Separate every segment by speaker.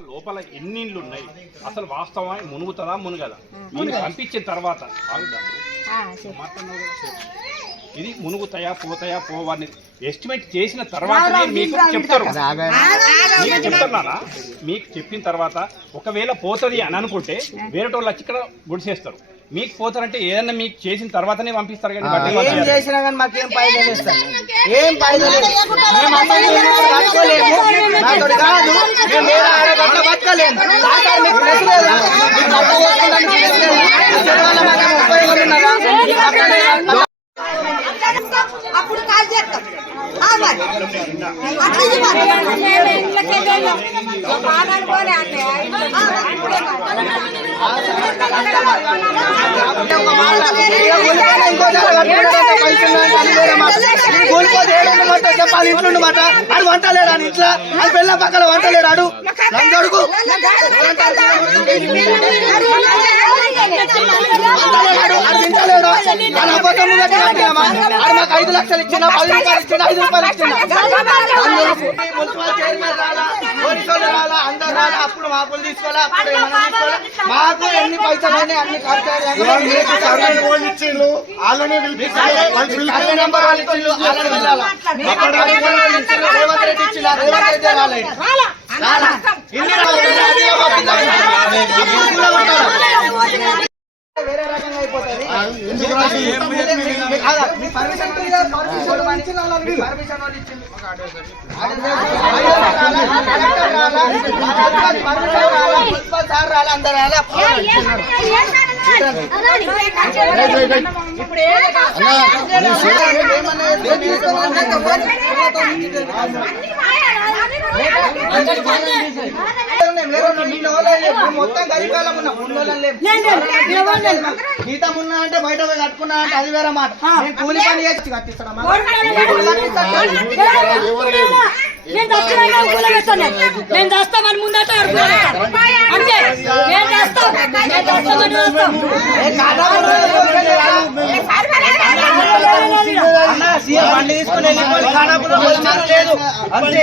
Speaker 1: అసలు లోపల ఎన్ని ఇండ్లు ఉన్నాయి అసలు వాస్తవం మునుగుతుందా? మునుగదా? మీరు పంపించిన తర్వాత. ఇది మునుగుతాయా పోతాయా పోవని ఎస్టిమేట్ చేసిన తర్వాతనే మీకు చెప్తారు. మీకు చెప్తున్నారా మీకు చెప్పిన తర్వాత ఒకవేళ పోతుంది అని అనుకుంటే వేరే వాళ్ళు వచ్చి ఇక్కడ గుడిసేస్తారు. మీకు పోతారంటే ఏదన్నా మీకు చేసిన తర్వాతనే పంపిస్తారు కానీ బట్టి
Speaker 2: ఏం. చేసినా కానీ మాకేం పైదలు ఇస్తారు ఏం పైదలు మేము అన్నం తినేప్పుడు బతకలేము నాతోటి కాదు మేము వేరే ఆడగట్ల బతకలేము సార్ మీకు ప్రెస్ లేదా మీకు అర్థం చేసుకోవడానికి ప్రెస్ లేదా అసలు వల్ల మాకేం ఉపయోగం ఉన్నదా మీకు అర్థం లేదా?
Speaker 3: అప్పుడు కాల్ చేస్తాం. అట్లా ఇది మరి.
Speaker 2: ఇంకో వేరే మాట. కూలిపోతే మాట చెప్పాలి ఇంట్లో మాట అది వంట లేడు అని ఇట్లా అది పిల్ల పక్కన వంట లేడు అడు లంచొడుకు మాకు ఐదు లక్షలు ఇచ్చిన పది రూపాయలు ఇచ్చిన ఐదు రూపాయలు ఇచ్చిన మున్సిపల్ చైర్మన్ రాలా రాలా అందరు రాలా అప్పుడు మాపులు తీసుకోవాలా అప్పుడు మాకు ఎన్ని పైసలు అన్ని ఖర్చు నెంబర్ వాళ్ళు ఇచ్చిండ్రు, వాళ్ళని వెళ్ళాలా. రేవంత్ రెడ్డి ఇచ్చిండ్రు, రేవంత్ రెడ్డి రాలేదు. అయిపోతుంది. పర్మిషన్ పర్మిషన్ మొత్తం గరికాలం ఉన్నాం గీత మున్నా అంటే బయట పోయి కట్టుకున్నా అంటే అది వేరే మాట నేను కూలి పని చేసి కట్టిస్తాడమ్మా
Speaker 4: నేను చేస్తామని ముందట అంతే నేను చేస్తాం నేను చేస్తామని చేస్తాం
Speaker 2: బండి తీసుకుని లేదు అంతే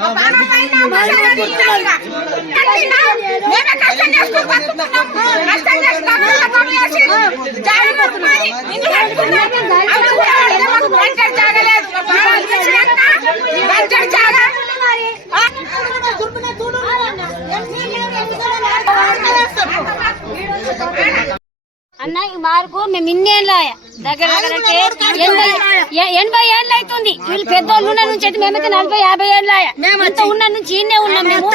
Speaker 2: పోతుండ్రు, అన్నలు ఆయన పోతుండ్రు అన్న ఇటు రా, ఇటు రా.
Speaker 4: మా ఇంటి పేపర్ చేసిన కష్టం రూపాయి రూపాయి
Speaker 2: పోతుంటారంటే వేరే వాళ్ళకి ఏం చేస్తున్నాం? వాళ్ళకి లొల్లిలేనే.
Speaker 4: మాకేమైనా జామరే? అన్న ఈ మార్కు మేము ఇన్నేళ్ళ దగ్గర దగ్గర ఎనభై ఏళ్ళు అవుతుంది వీళ్ళు పెద్దోళ్ళు ఉన్న నుంచి అయితే మేమైతే నలభై యాభై ఏళ్ళు ఇంత ఉన్న నుంచి ఇన్నే ఉన్నాం మేము.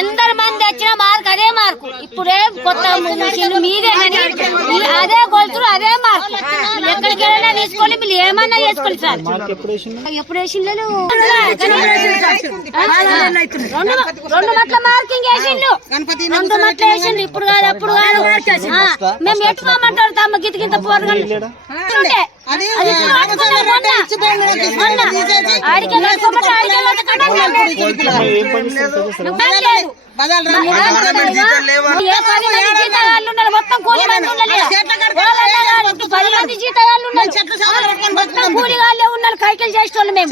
Speaker 4: ఎందరు మంది వచ్చినా మార్కు అదే మార్కు. ఇప్పుడే కొత్త మీదే కానీ అదే కొలుతురు అదే మార్కు. తీసుకోండి మీరు ఏమన్నా చేసుకోండి సార్. ఎప్పుడు వేసిండ్రు రెండు రెండు మట్ల మార్కింగ్ వేసిండు. రెండు మట్ల వేసిండు. ఇప్పుడు కాదు అప్పుడు కాదు. మేము ఎటు పోమంటారు తమ్మ గిత గింత పోరగాళ్ళు మొత్తం కూలి పది మంది జీతగాళ్ళు మొత్తం ఉన్నారు. కైకిలు చేసేటోళ్ళు మేము.